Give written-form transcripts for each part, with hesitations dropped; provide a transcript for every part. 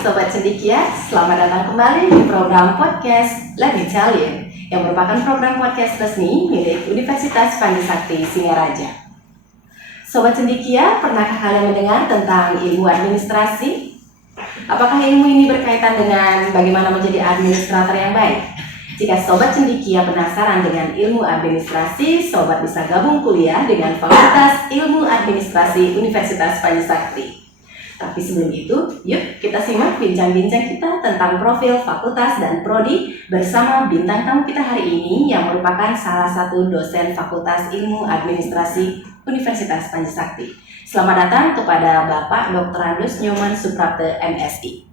Sobat Cendikia, selamat datang kembali di program podcast Let Me Tell You, yang merupakan program podcast resmi milik Universitas Panji Sakti Singaraja. Sobat Cendikia, pernahkah kalian mendengar tentang ilmu administrasi? Apakah ilmu ini berkaitan dengan bagaimana menjadi administrator yang baik? Jika Sobat Cendikia penasaran dengan ilmu administrasi, Sobat bisa gabung kuliah dengan Fakultas Ilmu Administrasi Universitas Panji Sakti. Tapi sebelum itu, yuk kita simak bincang-bincang kita tentang profil fakultas dan prodi bersama bintang tamu kita hari ini yang merupakan salah satu dosen Fakultas Ilmu Administrasi Universitas Panji Sakti. Selamat datang kepada Bapak Dr. Andus Nyoman Suprapte, MSI.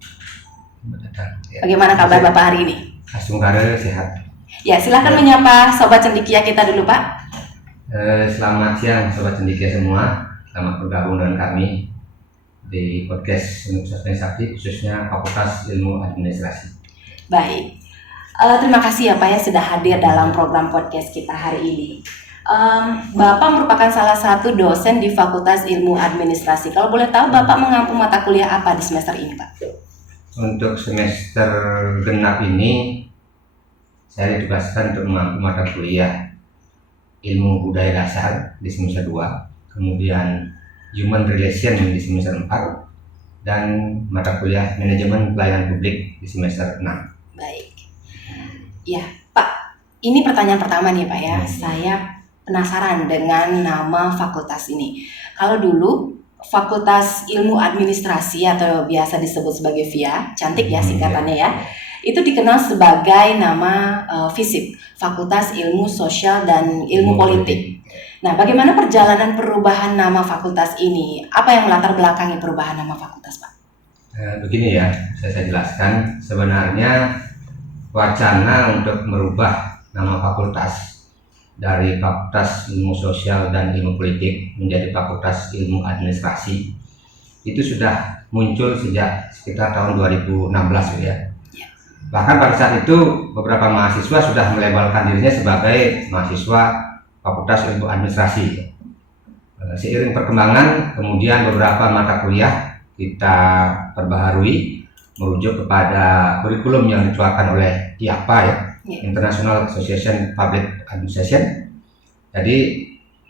Bagaimana kabar Bapak hari ini? Asungkara sehat. Ya, silakan menyapa Sobat Cendikia kita dulu, Pak. Selamat siang Sobat Cendikia semua. Selamat bergabung dengan kami di podcast Universitas Panji Sakti, khususnya Fakultas Ilmu Administrasi. Baik, terima kasih ya Pak ya sudah hadir dalam program podcast kita hari ini. Bapak merupakan salah satu dosen di Fakultas Ilmu Administrasi. Kalau boleh tahu Bapak mengampu mata kuliah apa di semester ini, Pak? Untuk semester genap ini, saya ditugaskan untuk mengampu mata kuliah Ilmu Budaya Dasar di semester 2, kemudian Human Relation di semester 4, dan mata kuliah Manajemen Pelayanan Publik di semester 6. Baik. Ya, Pak, ini pertanyaan pertama nih Pak ya. Saya penasaran dengan nama fakultas ini. Kalau dulu Fakultas Ilmu Administrasi atau biasa disebut sebagai FIA, cantik ya singkatannya ya, itu dikenal sebagai nama FISIP, Fakultas Ilmu Sosial dan Ilmu Politik. Nah, bagaimana perjalanan perubahan nama fakultas ini? Apa yang melatar belakangi perubahan nama fakultas, Pak? Begini ya, saya jelaskan. Sebenarnya wacana untuk merubah nama fakultas dari Fakultas Ilmu Sosial dan Ilmu Politik menjadi Fakultas Ilmu Administrasi itu sudah muncul sejak sekitar tahun 2016 ya. Bahkan pada saat itu beberapa mahasiswa sudah melabelkan dirinya sebagai mahasiswa Fakultas Ilmu Administrasi. Seiring perkembangan, kemudian beberapa mata kuliah kita perbaharui merujuk kepada kurikulum yang dikeluarkan oleh IAPA ya, International Association Public Administration. Jadi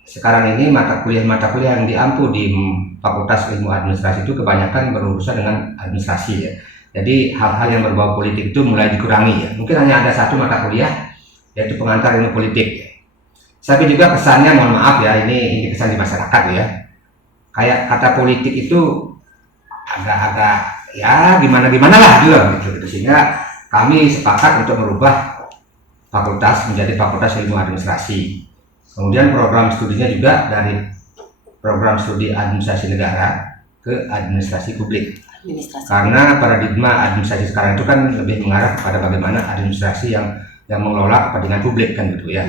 sekarang ini mata kuliah yang diampu di Fakultas Ilmu Administrasi itu kebanyakan berurusan dengan administrasi ya. Jadi hal-hal yang berbau politik itu mulai dikurangi ya. Mungkin hanya ada satu mata kuliah yaitu pengantar ilmu politik ya. Tapi juga kesannya, mohon maaf ya, ini kesan di masyarakat ya. Kayak kata politik itu agak ya gimana lah gitu. Sehingga kami sepakat untuk merubah fakultas menjadi Fakultas Ilmu Administrasi. Kemudian program studinya juga dari program studi administrasi negara ke administrasi publik. Karena paradigma administrasi sekarang itu kan lebih mengarah kepada bagaimana administrasi yang mengelola kepentingan publik kan gitu ya.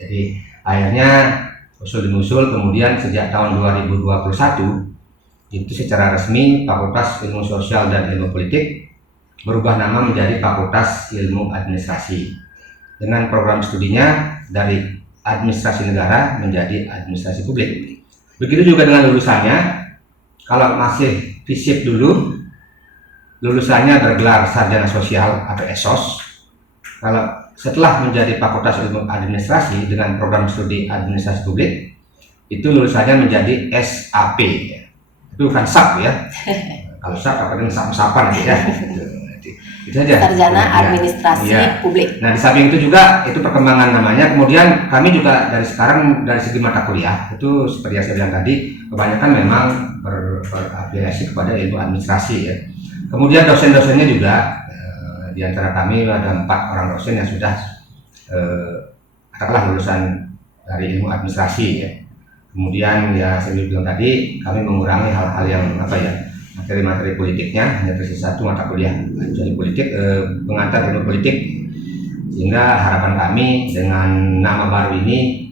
Jadi akhirnya usul kemudian sejak tahun 2021 itu secara resmi Fakultas Ilmu Sosial dan Ilmu Politik berubah nama menjadi Fakultas Ilmu Administrasi dengan program studinya dari administrasi negara menjadi administrasi publik. Begitu juga dengan lulusannya. Kalau masih FISIP dulu, lulusannya bergelar sarjana sosial atau ESOS. Kalau setelah menjadi Fakultas Ilmu Administrasi dengan program studi administrasi publik, itu lulusannya menjadi SAP. Itu bukan SAP ya. Kalau SAP apa dengan SAP-SAPan ya. Itu saja. Sarjana Administrasi Publik. Nah, di samping itu juga itu perkembangan namanya. Kemudian kami juga dari sekarang dari segi mata kuliah itu seperti yang saya bilang tadi, kebanyakan memang berafiliasi kepada ilmu administrasi ya. Kemudian dosen-dosennya juga di antara kami ada 4 orang dosen yang sudah katakanlah lulusan dari ilmu administrasi ya. Kemudian ya saya bilang tadi kami mengurangi hal-hal yang materi-materi politiknya, hanya tersisa 1 mata kuliah jadi politik, pengantar ilmu politik, sehingga harapan kami dengan nama baru ini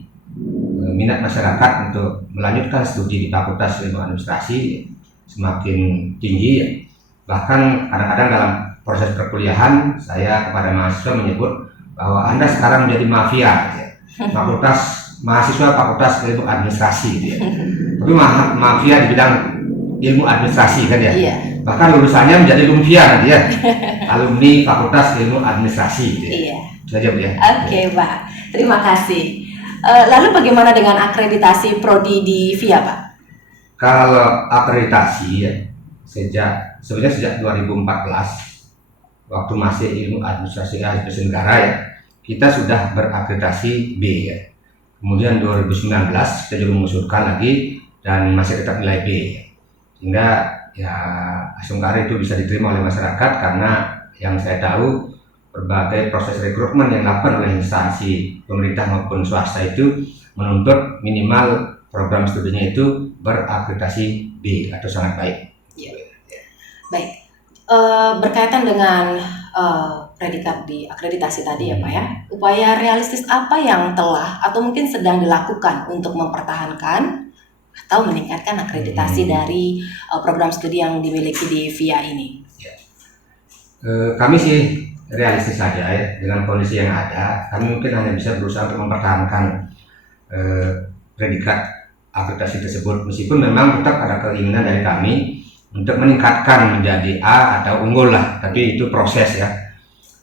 minat masyarakat untuk melanjutkan studi di Fakultas Ilmu Administrasi semakin tinggi ya. Bahkan kadang-kadang dalam proses perkuliahan saya kepada mahasiswa menyebut bahwa Anda sekarang menjadi mafia ya. Mahasiswa Fakultas Ilmu Administrasi ya. Tapi mafia di bidang ilmu administrasi kan ya. Bahkan lulusannya menjadi lumpia nanti ya. Alumni Fakultas Ilmu Administrasi gitu ya. Iya. Itu aja Bu ya. Oke, Pak. Terima kasih. Lalu bagaimana dengan akreditasi prodi di VIA, Pak? Kalau akreditasi ya, sebenarnya sejak 2014 waktu masih ilmu administrasi negara ya, kita sudah berakreditasi B ya. Kemudian 2019 kita juga mengusulkan lagi dan masih tetap nilai B ya. Sehingga ya Asungkara itu bisa diterima oleh masyarakat karena yang saya tahu berbagai proses rekrutmen yang dilakukan oleh instansi pemerintah maupun swasta itu menuntut minimal program studinya itu berakreditasi B atau sangat baik. Ya. Baik, berkaitan dengan predikat di akreditasi tadi ya Pak ya, upaya realistis apa yang telah atau mungkin sedang dilakukan untuk mempertahankan atau meningkatkan akreditasi dari program studi yang dimiliki di VIA ini? Kami sih realistis saja ya, dengan kondisi yang ada, kami mungkin hanya bisa berusaha untuk mempertahankan predikat akreditasi tersebut, meskipun memang tetap ada keinginan dari kami untuk meningkatkan menjadi A atau unggul lah, tapi itu proses ya.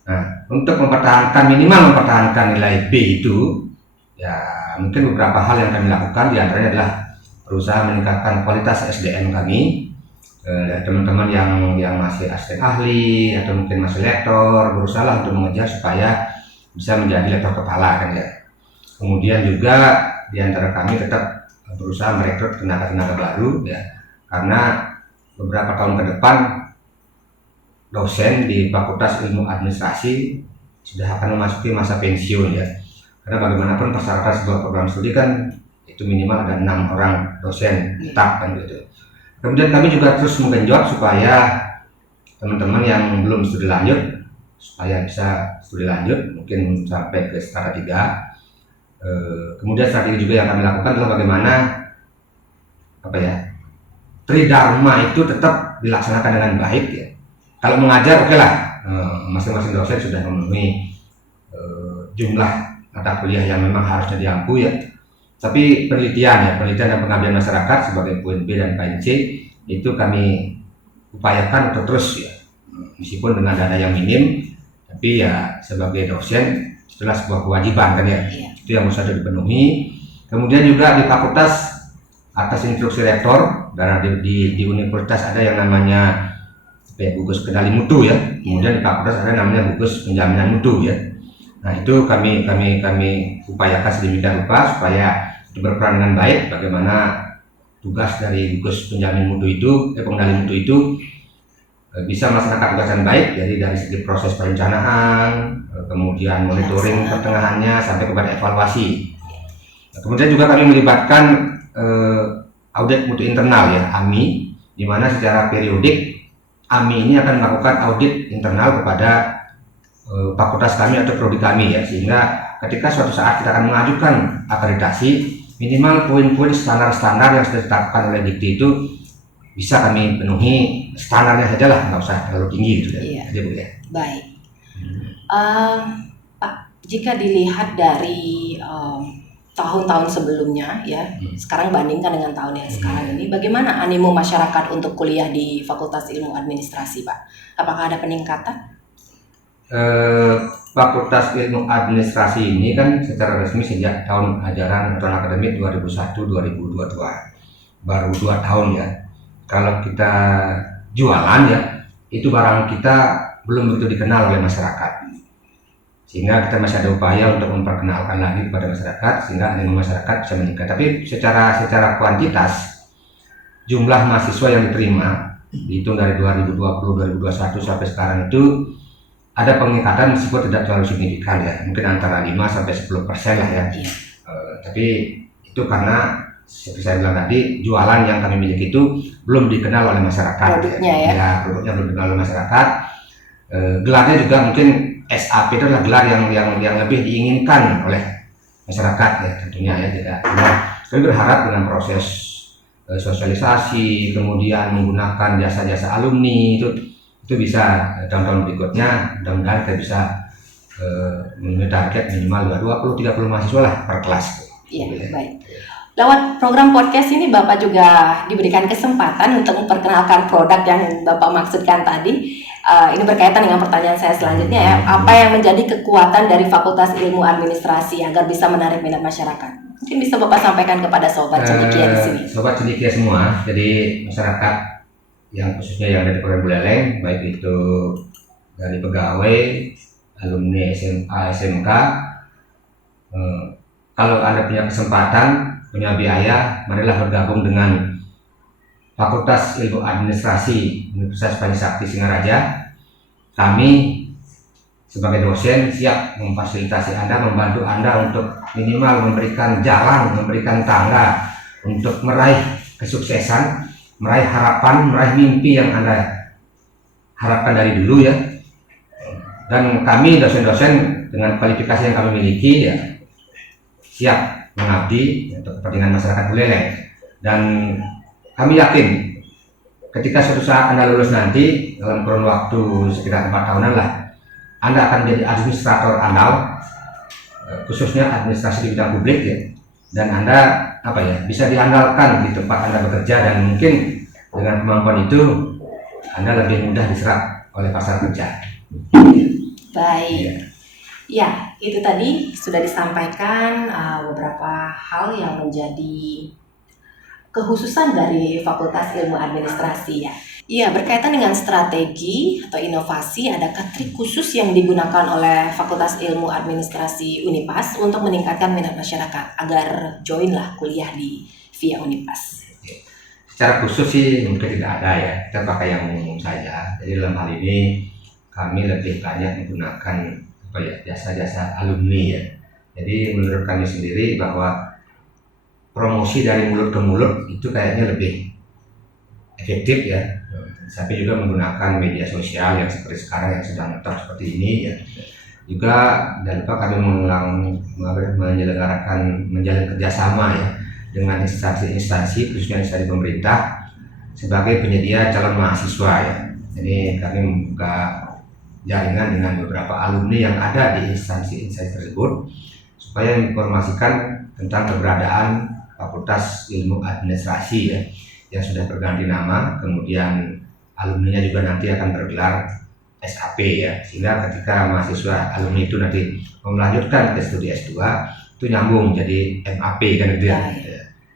Nah, untuk minimal mempertahankan nilai B itu, ya mungkin beberapa hal yang kami lakukan, diantaranya adalah berusaha meningkatkan kualitas SDM kami. Teman-teman yang masih asisten ahli atau mungkin masih lektor, berusaha untuk mengejar supaya bisa menjadi lektor kepala kan ya. Kemudian juga diantara kami tetap berusaha merekrut tenaga-tenaga baru ya, karena beberapa tahun ke depan dosen di Fakultas Ilmu Administrasi sudah akan memasuki masa pensiun ya. Karena bagaimanapun persyaratan sebuah program studi kan itu minimal ada 6 orang dosen tetap kan gitu. Kemudian kami juga terus menggenjot supaya teman-teman yang belum studi lanjut supaya bisa studi lanjut mungkin sampai ke strata 3. Kemudian strategi juga yang kami lakukan adalah bagaimana tridharma itu tetap dilaksanakan dengan baik ya. Kalau mengajar oke lah, masing-masing dosen sudah memenuhi jumlah mata kuliah yang memang harusnya diampu ya. Tapi penelitian dan pengabdian masyarakat sebagai poin B dan poin C itu kami upayakan untuk terus ya, meskipun dengan dana yang minim, tapi ya sebagai dosen itulah sebuah kewajiban kan ya. Itu yang harus dipenuhi. Kemudian juga di fakultas atas instruksi rektor, karena di universitas ada yang namanya gugus kendali mutu ya. Kemudian di fakultas ada namanya gugus penjaminan mutu ya. Nah itu kami upayakan sedemikian rupa supaya berperan dengan baik bagaimana tugas dari gugus penjamin mutu itu, pengendali mutu itu bisa melaksanakan tugas yang baik dari segi proses perencanaan, kemudian monitoring pertengahannya sampai kepada evaluasi. Nah, kemudian juga kami melibatkan audit mutu internal ya, AMI, di mana secara periodik AMI ini akan melakukan audit internal kepada fakultas kami atau prodi kami ya, sehingga ketika suatu saat kita akan mengajukan akreditasi, minimal poin-poin standar-standar yang sudah ditetapkan oleh Dikti itu bisa kami penuhi standarnya saja lah, nggak usah terlalu tinggi gitu ya. Aja, Bu, ya. Baik. Pak, jika dilihat dari tahun-tahun sebelumnya ya, sekarang bandingkan dengan tahun yang sekarang ini, bagaimana animo masyarakat untuk kuliah di Fakultas Ilmu Administrasi, Pak? Apakah ada peningkatan? Fakultas Ilmu Administrasi ini kan secara resmi sejak tahun ajaran tahun akademik 2001-2022 baru 2 tahun ya. Kalau kita jualan ya, itu barang kita belum begitu dikenal oleh masyarakat, sehingga kita masih ada upaya untuk memperkenalkan lagi kepada masyarakat sehingga animo masyarakat bisa meningkat. Tapi secara kuantitas jumlah mahasiswa yang diterima dihitung dari 2020-2021 sampai sekarang itu ada peningkatan meskipun tidak terlalu signifikan ya, mungkin antara 5-10% lah ya. Tapi itu karena seperti saya bilang tadi, jualan yang kami miliki itu belum dikenal oleh masyarakat. Produknya ya. Produknya belum dikenal oleh masyarakat. Gelarnya juga mungkin SAP itu adalah gelar yang lebih diinginkan oleh masyarakat ya tentunya ya. Kami berharap dengan proses sosialisasi, kemudian menggunakan jasa-jasa alumni itu bisa tahun-tahun berikutnya mudah-mudahan kita bisa memenuhi target minimal 20-30 mahasiswa lah per kelas. Iya, baik. Lewat program podcast ini Bapak juga diberikan kesempatan untuk memperkenalkan produk yang Bapak maksudkan tadi. Ini berkaitan dengan pertanyaan saya selanjutnya ya. Apa yang menjadi kekuatan dari Fakultas Ilmu Administrasi agar bisa menarik minat masyarakat? Mungkin bisa Bapak sampaikan kepada Sobat Cendekia di sini. Sobat Cendekia semua, jadi masyarakat yang khususnya yang ada di Kabupaten Buleleng, baik itu dari pegawai, alumni SMA, SMK, kalau Anda punya kesempatan, punya biaya, marilah bergabung dengan Fakultas Ilmu Administrasi Universitas Pancasakti Singaraja. Kami sebagai dosen siap memfasilitasi Anda, membantu Anda untuk minimal memberikan jalan, memberikan tangga untuk meraih kesuksesan, meraih harapan, meraih mimpi yang Anda harapkan dari dulu ya. Dan kami dosen-dosen dengan kualifikasi yang kami miliki ya siap mengabdi untuk kepentingan masyarakat Buleleng. Dan kami yakin ketika suatu saat Anda lulus nanti dalam kurun waktu sekitar 4 tahunan lah, Anda akan menjadi administrator andal, khususnya administrasi di bidang publik ya. Dan Anda bisa diandalkan di tempat Anda bekerja, dan mungkin dengan kemampuan itu Anda lebih mudah diserap oleh pasar kerja. Baik. Ya, itu tadi sudah disampaikan beberapa hal yang menjadi kekhususan dari Fakultas Ilmu Administrasi ya. Iya, berkaitan dengan strategi atau inovasi, adakah trik khusus yang digunakan oleh Fakultas Ilmu Administrasi Unipas untuk meningkatkan minat masyarakat agar join lah kuliah di via Unipas? Secara khusus sih mungkin tidak ada ya, kita pakai yang umum saja. Jadi dalam hal ini kami lebih banyak menggunakan jasa-jasa alumni ya. Jadi menurut kami sendiri bahwa promosi dari mulut ke mulut itu kayaknya lebih efektif ya. Tapi juga menggunakan media sosial yang seperti sekarang yang sedang ngetop seperti ini ya. Juga jangan lupa kami menjalin kerjasama ya dengan instansi-instansi khususnya instansi pemerintah sebagai penyedia calon mahasiswa ya. Jadi kami membuka jaringan dengan beberapa alumni yang ada di instansi-instansi tersebut supaya menginformasikan tentang keberadaan Fakultas Ilmu Administrasi ya yang sudah berganti nama, kemudian alumninya juga nanti akan bergelar SAP ya, sehingga ketika mahasiswa alumni itu nanti melanjutkan ke studi S2 itu nyambung jadi MAP kan gitu ya.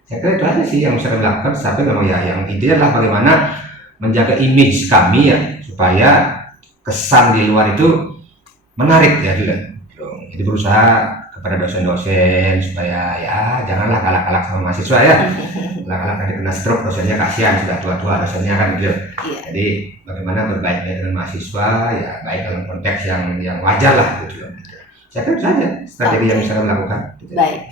Saya kira itu aja sih yang bisa kami lakukan, tapi memang ya yang intinya adalah bagaimana menjaga image kami ya supaya kesan di luar itu menarik ya gitu. Jadi berusaha kepada dosen-dosen supaya ya janganlah galak-galak sama mahasiswa ya. Galak-galak nanti kena stroke, dosennya kasihan, sudah tua-tua dosennya kan gitu. Jadi bagaimana berbaik dengan mahasiswa ya baik dalam konteks yang wajar lah gitu. Saya kira itu saja strategi yang bisa kami lakukan. Gitu. Baik.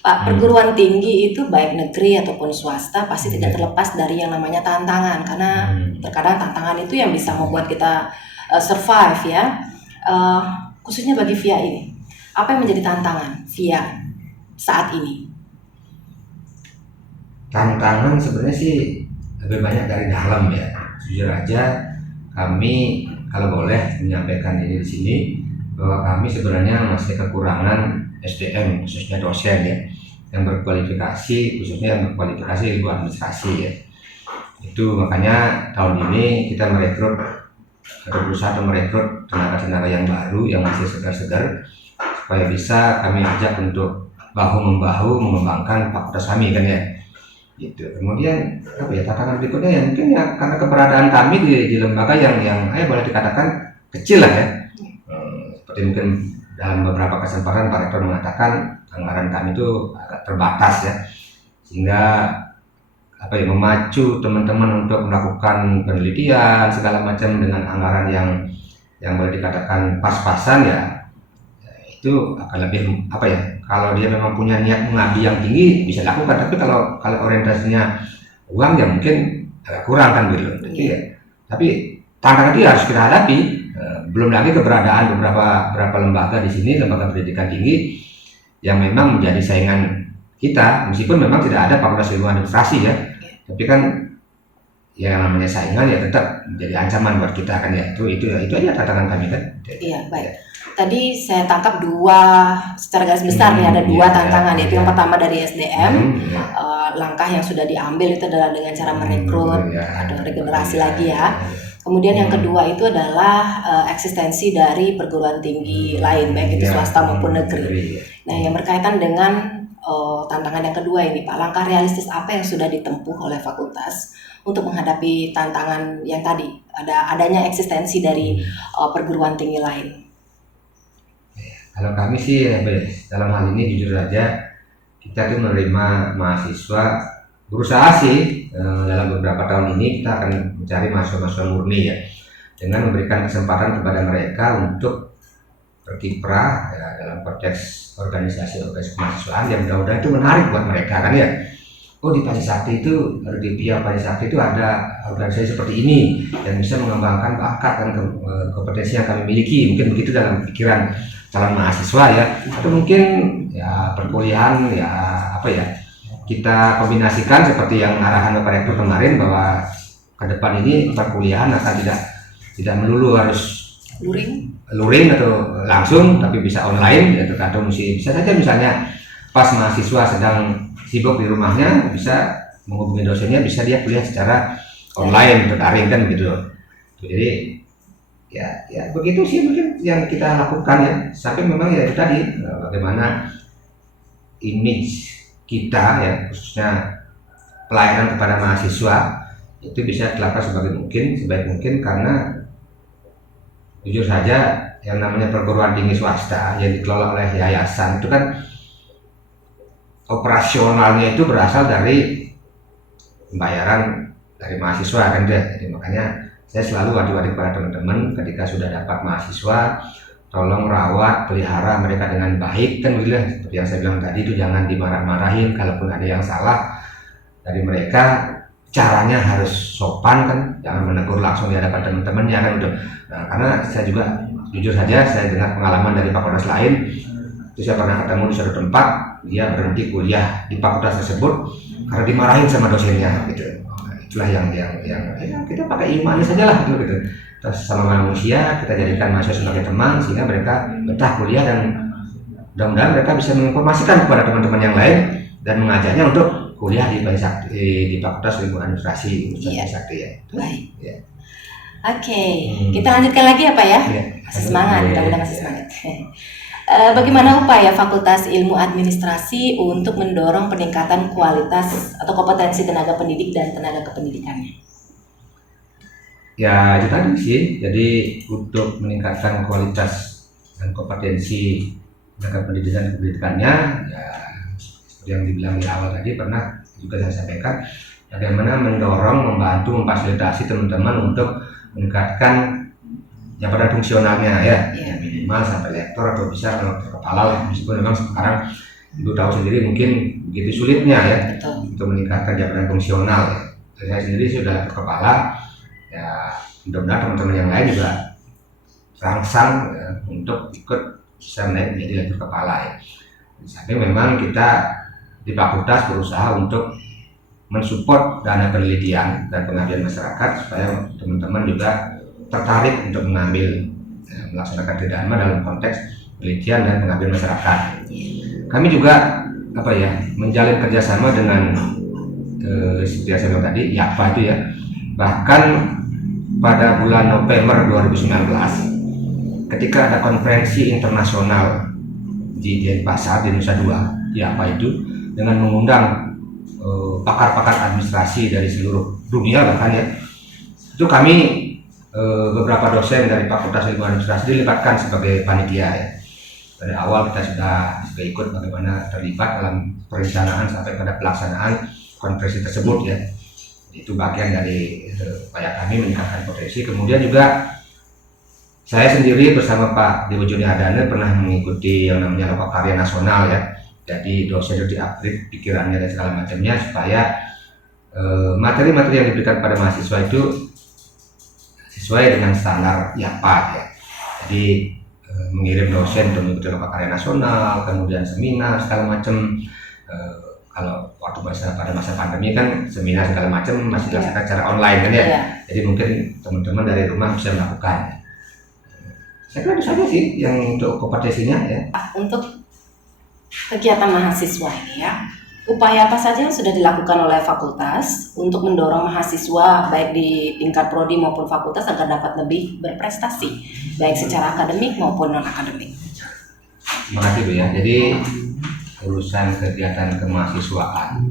Pak, perguruan tinggi itu baik negeri ataupun swasta pasti tidak terlepas dari yang namanya tantangan, karena terkadang tantangan itu yang bisa membuat kita survive ya. Khususnya bagi VIA ini, apa yang menjadi tantangan VIA saat ini? Tantangan sebenarnya sih lebih banyak dari dalam ya. Jujur aja kami kalau boleh menyampaikan ini di sini bahwa kami sebenarnya masih kekurangan SDM khususnya dosen ya yang berkualifikasi, khususnya yang berkualifikasi ilmu administrasi ya. Itu makanya tahun ini kita merekrut atau berusaha merekrut tenaga-tenaga yang baru yang masih segar-segar supaya bisa kami ajak untuk bahu-membahu mengembangkan fakultas kami kan ya. Gitu. Kemudian tantangan berikutnya ya mungkin ya karena keberadaan kami di lembaga yang boleh dikatakan kecil lah ya. Seperti mungkin dalam beberapa kesempatan Pak Rektor mengatakan anggaran kami itu agak terbatas ya, sehingga memacu teman-teman untuk melakukan penelitian segala macam dengan anggaran yang boleh dikatakan pas-pasan ya, itu akan lebih kalau dia memang punya niat mengabdi yang tinggi bisa lakukan, tapi kalau orientasinya uang ya mungkin agak kurang kan gitu. Tapi tantangan itu harus kita hadapi. Belum lagi keberadaan beberapa lembaga di sini, lembaga pendidikan tinggi yang memang menjadi saingan kita, meskipun memang tidak ada Fakultas Ilmu Administrasi ya, tapi kan ya namanya saingan ya tetap menjadi ancaman buat kita kan ya. Itu aja tantangan kami kan. Iya, baik. tadi saya tangkap dua secara garis besar nih, ada dua tantangan, yaitu yang pertama dari SDM, langkah yang sudah diambil itu adalah dengan cara merekrut atau regenerasi lagi ya. Kemudian yang kedua itu adalah eksistensi dari perguruan tinggi lain, baik itu swasta maupun negeri. Nah, yang berkaitan dengan tantangan yang kedua ini, Pak, langkah realistis apa yang sudah ditempuh oleh fakultas untuk menghadapi tantangan yang tadi, adanya eksistensi dari perguruan tinggi lain? Kalau kami sih dalam hal ini jujur saja kita tuh menerima mahasiswa, berusaha sih dalam beberapa tahun ini kita akan mencari mahasiswa murni ya, dengan memberikan kesempatan kepada mereka untuk berkiprah ya, dalam konteks organisasi kemahasiswaan yang mudah-mudahan itu menarik buat mereka kan ya. Oh, di Pancasakti itu, di Pia Pancasakti itu ada organisasi seperti ini yang bisa mengembangkan bakat dan kompetensi yang kami miliki. Mungkin begitu dalam pikiran calon mahasiswa ya, atau mungkin ya perkuliahan ya apa ya, kita kombinasikan seperti yang arahan Bapak Rektor kemarin bahwa ke depan ini perkuliahan akan tidak melulu harus luring atau langsung, tapi bisa online ya, atau bisa saja misalnya pas mahasiswa sedang sibuk di rumahnya bisa menghubungi dosennya, bisa dia kuliah secara online atau daring kan gitu. Jadi ya begitu sih mungkin yang kita lakukan ya, sampai memang ya itu tadi bagaimana image kita ya, khususnya pelayanan kepada mahasiswa itu bisa dilakukan sebaik mungkin karena jujur saja yang namanya perguruan tinggi swasta yang dikelola oleh yayasan itu kan operasionalnya itu berasal dari pembayaran dari mahasiswa kan deh. Jadi makanya saya selalu wanti-wanti kepada teman-teman ketika sudah dapat mahasiswa, tolong rawat, pelihara mereka dengan baik kan begitu. Seperti yang saya bilang tadi itu jangan dimarah-marahin, kalaupun ada yang salah dari mereka caranya harus sopan kan, jangan menegur langsung di hadapan teman-temannya kan udah. Nah, karena saya juga jujur saja saya dengar pengalaman dari fakultas lain, itu saya pernah ketemu di suatu tempat dia berhenti kuliah di fakultas tersebut karena dimarahin sama dosennya gitu. Itulah yang ya, kita pakai ilmunya saja lah gitu. Terus sama manusia kita jadikan mahasiswa sebagai teman sehingga mereka betah kuliah dan mudah-mudahan mereka bisa menginformasikan kepada teman-teman yang lain dan mengajaknya untuk kuliah di Fakultas Ilmu Administrasi Pancasakti ya. Baik. Ya. Oke, kita lanjutkan lagi ya Pak ya. Masih semangat, mudah-mudahan masih semangat. Bagaimana upaya Fakultas Ilmu Administrasi untuk mendorong peningkatan kualitas atau kompetensi tenaga pendidik dan tenaga kependidikannya? Ya itu tadi sih, jadi untuk meningkatkan kualitas dan kompetensi tenaga pendidikan dan pendidikannya, ya seperti yang dibilang di awal tadi pernah juga saya sampaikan, bagaimana mendorong, membantu, memfasilitasi teman-teman untuk meningkatkan jabatan fungsionalnya ya, minimal sampai lektor atau bisa kepala lah, meskipun memang sekarang Ibu tahu sendiri mungkin begitu sulitnya ya. Betul. Untuk meningkatkan jabatan fungsional ya. Saya sendiri sudah kepala ya, mudah-mudahan teman-teman yang lain juga rangsang ya, untuk ikut bisa naik menjadi lektor kepala ya. Tapi memang kita di fakultas berusaha untuk mensupport dana penelitian dan pengabdian masyarakat supaya teman-teman juga tertarik untuk melaksanakan Tridharma dalam konteks penelitian dan pengabdian masyarakat. Kami juga menjalin kerjasama dengan seperti yang saya bilang tadi, YAPA itu ya. Bahkan pada bulan November 2019, ketika ada konferensi internasional di Denpasar di Nusa Dua, YAPA itu dengan mengundang pakar-pakar administrasi dari seluruh dunia bahkan ya, itu kami beberapa dosen dari Fakultas Ilmu Administrasi dilibatkan sebagai panitia ya. Dari awal kita sudah ikut bagaimana terlibat dalam perencanaan sampai pada pelaksanaan konferensi tersebut ya. Itu bagian dari upaya kami meningkatkan potensi. Kemudian juga saya sendiri bersama Pak Dewo Joni Adane pernah mengikuti yang namanya Lokakarya Nasional ya. Jadi dosen itu diupgrade pikirannya dan segala macamnya supaya materi-materi yang diberikan pada mahasiswa itu sesuai dengan standar YAPA ya. Jadi mengirim dosen untuk mengikuti Lokakarya Nasional, kemudian seminar segala macam. Kalau waktu pada masa pandemi kan seminar segala macam masih dilaksanakan secara online kan ya. Jadi mungkin teman-teman dari rumah bisa melakukan. Saya kira itu saja sih yang untuk kompetensinya ya. Untuk kegiatan mahasiswa ini ya, upaya apa saja yang sudah dilakukan oleh fakultas untuk mendorong mahasiswa baik di tingkat prodi maupun fakultas agar dapat lebih berprestasi baik secara akademik maupun non akademik. Terima kasih Bu ya. Jadi urusan kegiatan kemahasiswaan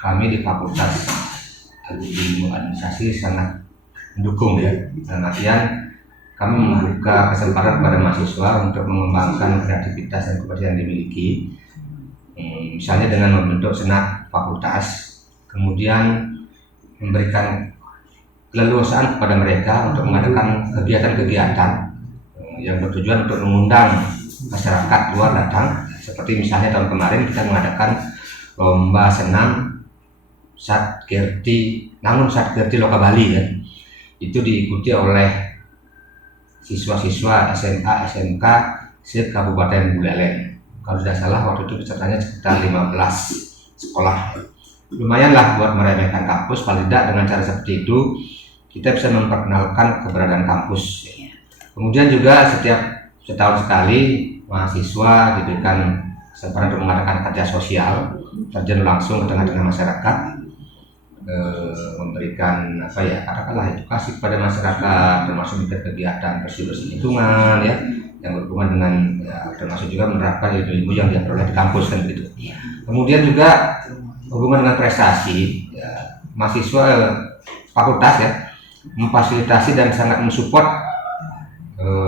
kami di Fakultas Ilmu Administrasi sangat mendukung ya. Dalam artian kami membuka kesempatan kepada mahasiswa untuk mengembangkan kreativitas dan kompetensi yang dimiliki. Misalnya dengan membentuk senat fakultas, kemudian memberikan keleluasaan kepada mereka untuk mengadakan kegiatan-kegiatan yang bertujuan untuk mengundang masyarakat luar datang. Seperti misalnya tahun kemarin kita mengadakan lomba senam Satgerti Loka Bali ya. Itu diikuti oleh siswa-siswa SMA SMK se-Kabupaten Buleleng. Kalau tidak salah waktu itu pesertanya sekitar 15 sekolah. Lumayan lah buat meremehkan kampus, paling tidak dengan cara seperti itu kita bisa memperkenalkan keberadaan kampus. Kemudian juga setiap setahun sekali mahasiswa diberikan kesempatan untuk mengadakan kerja sosial, terjun langsung ke tengah-tengah masyarakat, memberikan katakanlah edukasi kepada masyarakat, termasuk kegiatan bersih-bersih lingkungan ya, yang berhubungan dengan termasuk juga menerapkan ilmu-ilmu yang dia peroleh di kampus kan begitu. Kemudian juga hubungan dengan prestasi ya, mahasiswa fakultas ya memfasilitasi dan sangat mensupport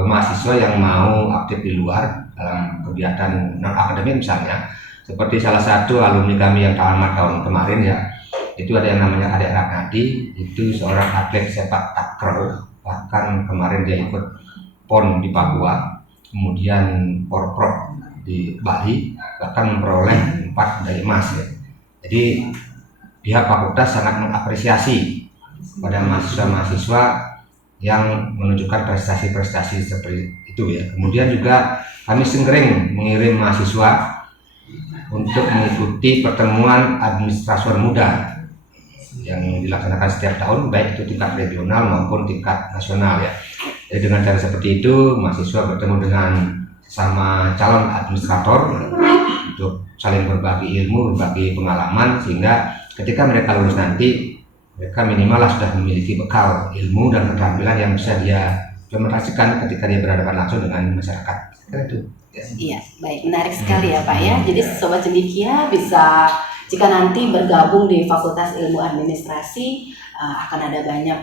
mahasiswa yang mau aktif di luar dalam kegiatan non akademik misalnya, seperti salah satu alumni kami yang tamat tahun kemarin ya, itu ada yang namanya Adek Raknadi, itu seorang atlet sepak takraw, bahkan kemarin dia ikut PON di Papua, kemudian Porprov di Bali, bahkan memperoleh 4 medali emas ya. Jadi pihak fakultas sangat mengapresiasi pada mahasiswa-mahasiswa yang menunjukkan prestasi-prestasi seperti itu ya. Kemudian juga kami sering mengirim mahasiswa untuk mengikuti pertemuan administrator muda yang dilaksanakan setiap tahun, baik itu tingkat regional maupun tingkat nasional ya. Jadi dengan cara seperti itu mahasiswa bertemu dengan sesama calon administrator untuk saling berbagi ilmu, berbagi pengalaman, sehingga ketika mereka lulus nanti mereka minimal sudah memiliki bekal ilmu dan keterampilan yang bisa dia implementasikan ketika dia berhadapan langsung dengan masyarakat. Itu. Iya, baik, menarik sekali ya Pak ya. Jadi Sobat Cendekia bisa jika nanti bergabung di Fakultas Ilmu Administrasi akan ada banyak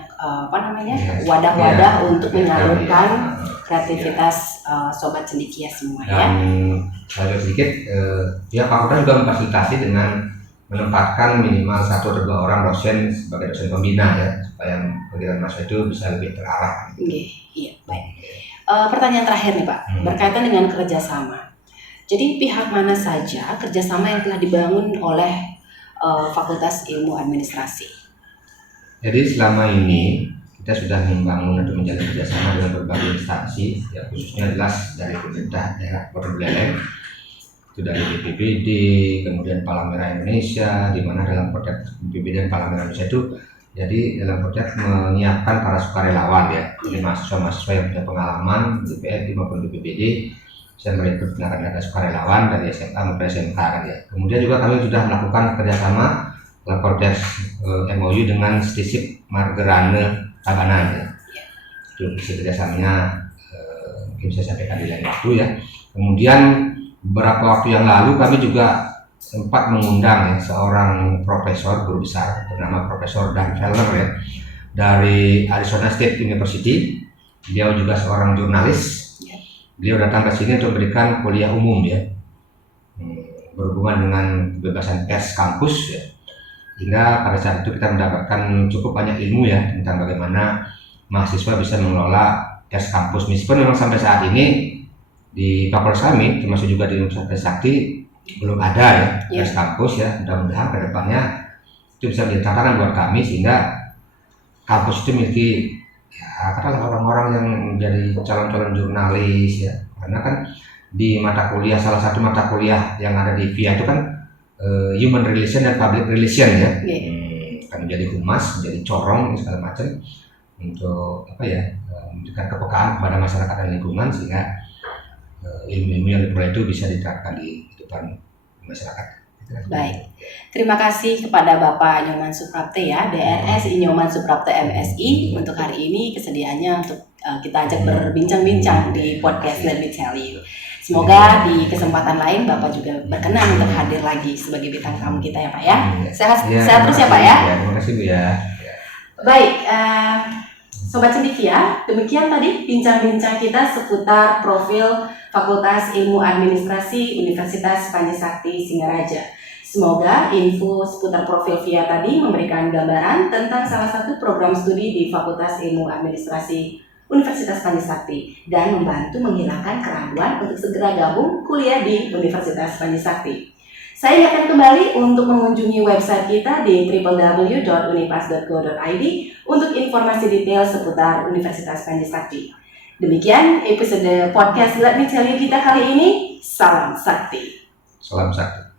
wadah-wadah untuk menyalurkan kreativitas Sobat Cendekia semua ya. Dan saya sedikit, ya fakultas juga memfasilitasi dengan menempatkan minimal 1 atau 2 orang dosen sebagai dosen pembina ya, supaya kegiatan mahasiswa itu bisa lebih terarah. Iya, baik. Pertanyaan terakhir nih Pak, berkaitan dengan kerjasama. Jadi pihak mana saja kerjasama yang telah dibangun oleh Fakultas Ilmu Administrasi? Jadi selama ini kita sudah membangun atau menjalin kerjasama dengan berbagai instansi, ya khususnya jelas dari pemerintah daerah Kota Buleleng, itu dari BPBD, kemudian Palang Merah Indonesia, di mana dalam proyek BPBD dan Palang Merah Indonesia itu jadi dalam proyek menyiapkan para sukarelawan ya, jadi mahasiswa-mahasiswa yang punya pengalaman di PNI maupun BPBD bisa merekrut tenaga sukarelawan dari SMA maupun SMK kan ya. Kemudian juga kami sudah melakukan kerjasama dalam proyek MOU dengan Stisip Margerane Tabanan ya. Itu kerjasamanya mungkin saya sampaikan di lain waktu ya. Kemudian beberapa waktu yang lalu kami juga sempat mengundang ya, seorang profesor guru besar bernama Profesor Dan Feller ya, dari Arizona State University. Beliau juga seorang jurnalis. Beliau datang ke sini untuk memberikan kuliah umum ya, berhubungan dengan kebebasan pers kampus ya. Hingga pada saat itu kita mendapatkan cukup banyak ilmu ya tentang bagaimana mahasiswa bisa mengelola pers kampus. Meskipun memang sampai saat ini di fakultas kami, termasuk juga di Universitas Trisakti, belum ada ya pers kampus ya. Mudah-mudahan ke depannya itu bisa menjadi tantangan buat kami, sehingga kampus itu memiliki ya katakanlah orang-orang yang menjadi calon-calon jurnalis ya. Karena kan di mata kuliah, salah satu mata kuliah yang ada di VIA itu kan Human Relation dan Public Relation ya. Kan menjadi humas, menjadi corong segala macam. untuk memberikan kepekaan kepada masyarakat dan lingkungan sehingga ilmu-ilmu yang diperoleh itu bisa diterapkan di kehidupan masyarakat. Baik, terima kasih kepada Bapak Nyoman Suprapte ya, DRS Nyoman Suprapte MSI untuk hari ini kesediaannya untuk kita ajak berbincang-bincang di podcast Let Me Tell You. Semoga di kesempatan lain Bapak juga berkenan untuk hadir lagi sebagai bintang tamu kita ya Pak ya. Sehat terus ya Pak ya. Terima kasih Bu ya. Baik, Sobat Cendikia, demikian tadi bincang-bincang kita seputar profil Fakultas Ilmu Administrasi Universitas Panji Sakti Singaraja. Semoga info seputar profil VIA tadi memberikan gambaran tentang salah satu program studi di Fakultas Ilmu Administrasi Universitas Panji Sakti dan membantu menghilangkan keraguan untuk segera gabung kuliah di Universitas Panji Sakti. Saya akan kembali untuk mengunjungi website kita di www.unipas.go.id untuk informasi detail seputar Universitas Panji Sakti. Demikian episode podcast Let Me Tell You kita kali ini. Salam Sakti. Salam Sakti.